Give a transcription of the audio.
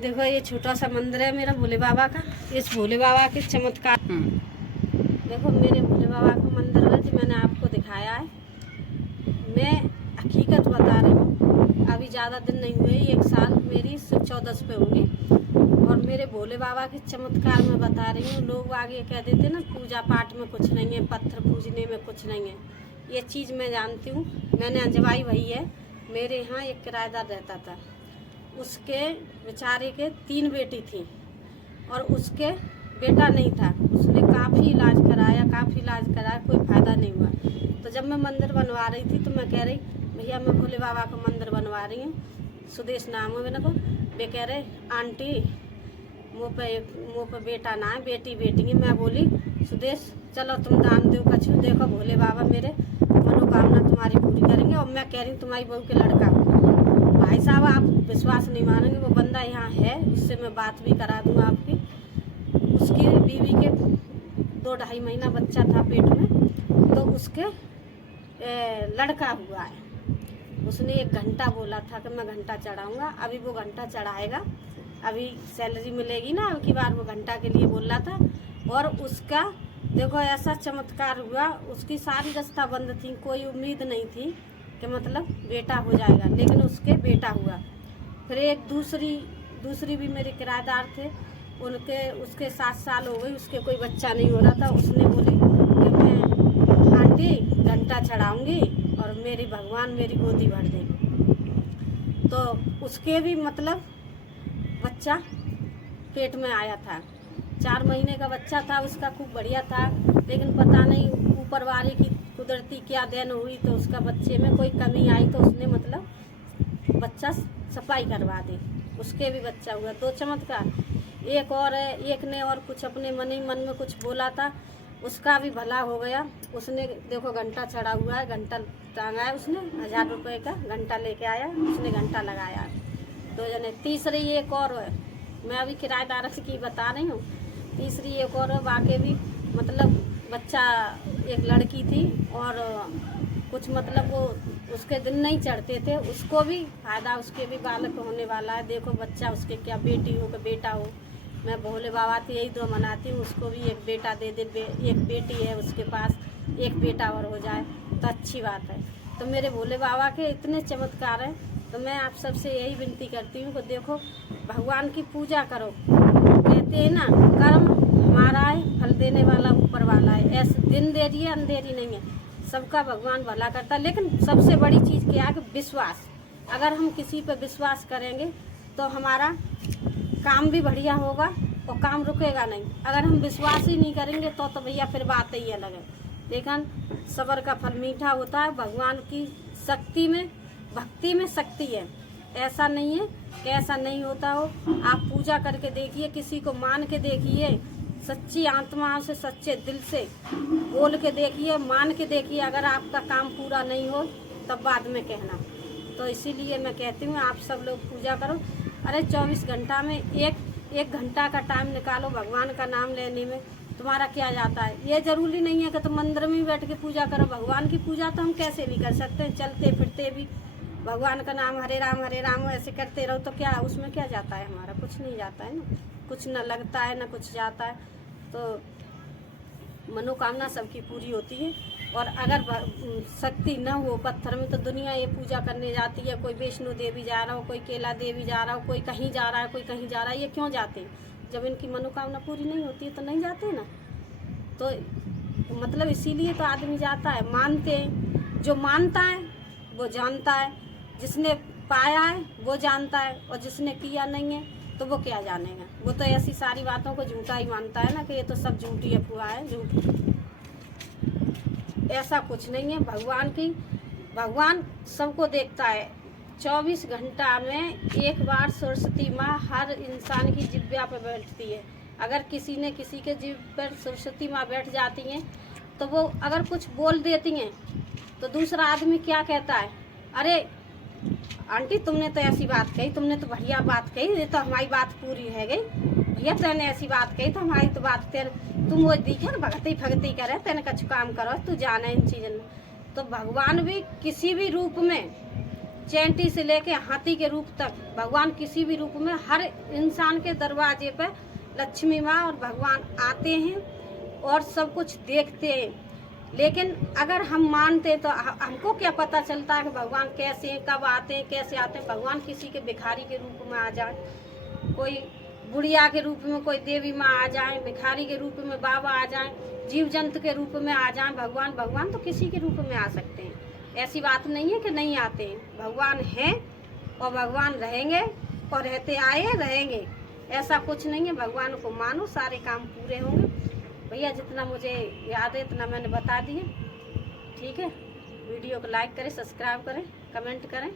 देखो ये छोटा सा मंदिर है मेरा भोले बाबा का। इस भोले बाबा के चमत्कार देखो मेरे भोले बाबा का मंदिर है जो मैंने आपको दिखाया है। मैं हकीकत बता रही हूँ। अभी ज़्यादा दिन नहीं हुए, 1 साल मेरी 14 पे होगी। और मेरे भोले बाबा के चमत्कार में बता रही हूँ। लोग आगे कह देते ना पूजा पाठ में कुछ नहीं है, पत्थर पूजने में कुछ नहीं है। ये चीज़ मैं जानती हूँ। मैंने अंजवाई भई है, मेरे यहाँ एक किराएदार रहता था। उसके बेचारे के 3 बेटी थी और उसके बेटा नहीं था। उसने काफ़ी इलाज कराया, कोई फ़ायदा नहीं हुआ। तो जब मैं मंदिर बनवा रही थी तो मैं कह रही भैया मैं भोले बाबा का मंदिर बनवा रही हूँ, सुदेश नाम है मेरे को। वे कह रहे आंटी मुँह पे बेटा ना है, बेटी है। मैं बोली सुदेश चलो तुम दान दो कछु, देखो भोले बाबा मेरे मनोकामना तुम्हारी पूरी करेंगे। और मैं कह रही हूँ तुम्हारी बहू के लड़का। भाई साहब आप विश्वास नहीं मानेंगे, वो बंदा यहाँ है, उससे मैं बात भी करा दूँगा आपकी। उसकी बीवी के 2-2.5 महीना बच्चा था पेट में, तो उसके लड़का हुआ है। उसने 1 घंटा बोला था कि मैं घंटा चढ़ाऊँगा। अभी वो घंटा चढ़ाएगा, अभी सैलरी मिलेगी ना, अब की बार वो घंटा के लिए बोल रहा था। और उसका देखो ऐसा चमत्कार हुआ, उसकी सारी रास्ता बंद थी, कोई उम्मीद नहीं थी कि मतलब बेटा हो जाएगा, लेकिन उसके बेटा हुआ। फिर एक दूसरी भी मेरे किराएदार थे, उसके 7 साल हो गई, उसके कोई बच्चा नहीं हो रहा था। उसने बोली कि मैं आंटी घंटा चढ़ाऊँगी और मेरी भगवान मेरी गोदी भर देंगे। तो उसके भी मतलब बच्चा पेट में आया था, 4 महीने का बच्चा था उसका, खूब बढ़िया था। लेकिन पता नहीं ऊपर वाले की कुदरती क्या देन हुई, तो उसका बच्चे में कोई कमी आई, तो उसने मतलब बच्चा सफाई करवा दी। उसके भी बच्चा हुआ। 2 चमत्कार। एक और है, एक ने और कुछ अपने मन में कुछ बोला था, उसका भी भला हो गया। उसने देखो घंटा चढ़ा हुआ है, घंटा टांगा है उसने, 1000 रुपये का घंटा लेके आया, उसने घंटा लगाया। 2 जने। तीसरी एक और है, मैं अभी किराएदार की बता रही हूँ। तीसरी एक और है, वाकई भी मतलब बच्चा एक लड़की थी और कुछ मतलब वो उसके दिन नहीं चढ़ते थे, उसको भी फायदा, उसके भी बालक होने वाला है। देखो बच्चा उसके क्या बेटी हो कि बेटा हो। मैं भोले बाबा से यही दुआ मनाती हूँ, उसको भी एक बेटा दे दे। एक बेटी है उसके पास, एक बेटा और हो जाए तो अच्छी बात है। तो मेरे भोले बाबा के इतने चमत्कार हैं, तो मैं आप सबसे यही विनती करती हूँ कि देखो भगवान की पूजा करो। कहते हैं ना कर्म हमारा है, फल देने वाला ऊपर वाला है। ऐसे दिन देरी है अंधेरी नहीं है, सबका भगवान भला करता है। लेकिन सबसे बड़ी चीज़ क्या है कि विश्वास। अगर हम किसी पर विश्वास करेंगे तो हमारा काम भी बढ़िया होगा और काम रुकेगा नहीं। अगर हम विश्वास ही नहीं करेंगे तो भैया फिर बात ही अलग है। लेकिन सब्र का फल मीठा होता है। भगवान की शक्ति में, भक्ति में शक्ति है। ऐसा नहीं है कि ऐसा नहीं होता हो। आप पूजा करके देखिए, किसी को मान के देखिए, सच्ची आत्मा से, सच्चे दिल से बोल के देखिए, मान के देखिए। अगर आपका काम पूरा नहीं हो तब बाद में कहना। तो इसीलिए मैं कहती हूँ आप सब लोग पूजा करो। अरे 24 घंटा में एक घंटा का टाइम निकालो भगवान का नाम लेने में, तुम्हारा क्या जाता है। ये जरूरी नहीं है कि तुम मंदिर में बैठ के पूजा करो। भगवान की पूजा तो हम कैसे भी कर सकते हैं, चलते फिरते भी भगवान का नाम हरे राम ऐसे करते रहो, तो क्या उसमें क्या जाता है, हमारा कुछ नहीं जाता है ना, कुछ न लगता है ना कुछ जाता है। तो मनोकामना सबकी पूरी होती है। और अगर शक्ति न हो पत्थर में, तो दुनिया ये पूजा करने जाती है। कोई वैष्णो देवी जा रहा हो, कोई केला देवी जा रहा हो, कोई कहीं जा रहा है, कोई कहीं जा रहा है। ये क्यों जाते हैं? जब इनकी मनोकामना पूरी नहीं होती है तो नहीं जाते ना। तो मतलब इसीलिए तो आदमी जाता है, मानते हैं। जो मानता है वो जानता है, जिसने पाया है वो जानता है, और जिसने किया नहीं है तो वो क्या जानेगा। वो तो ऐसी सारी बातों को झूठा ही मानता है ना, कि ये तो सब झूठी अफवाह है, झूठी। ऐसा कुछ नहीं है। भगवान सबको देखता है। 24 घंटा में एक बार सरस्वती माँ हर इंसान की जिब्या पर बैठती है। अगर किसी ने किसी के जिब पर सरस्वती माँ बैठ जाती हैं, तो वो अगर कुछ बोल देती हैं तो दूसरा आदमी क्या कहता है, अरे आंटी तुमने तो ऐसी बात कही, तुमने तो बढ़िया बात कही, ये तो हमारी बात पूरी है गई। भैया तैने ऐसी बात कही तो हमारी तो बात तुम वो दिखे ना भगती भगती करे, तेने कछु काम करो, तू जाने इन चीज़न में। तो भगवान भी किसी भी रूप में चैंटी से लेके हाथी के रूप तक भगवान किसी भी रूप में हर इंसान के दरवाजे पर लक्ष्मी माँ और भगवान आते हैं और सब कुछ देखते हैं। लेकिन अगर हम मानते तो हमको क्या पता चलता है कि भगवान कैसे हैं, कब आते हैं, कैसे आते हैं। भगवान किसी के भिखारी के रूप में आ जाए, कोई बुढ़िया के रूप में कोई देवी माँ आ जाए, भिखारी के रूप में बाबा आ जाए, जीव जंतु के रूप में आ जाए। भगवान तो किसी के रूप में आ सकते हैं। ऐसी बात नहीं है कि नहीं आते हैं। भगवान हैं और भगवान रहेंगे और रहते आए रहेंगे, ऐसा कुछ नहीं है। भगवान को मानो, सारे काम पूरे होंगे। भैया जितना मुझे याद है इतना मैंने बता दिया। ठीक है, वीडियो को लाइक करें, सब्सक्राइब करें, कमेंट करें।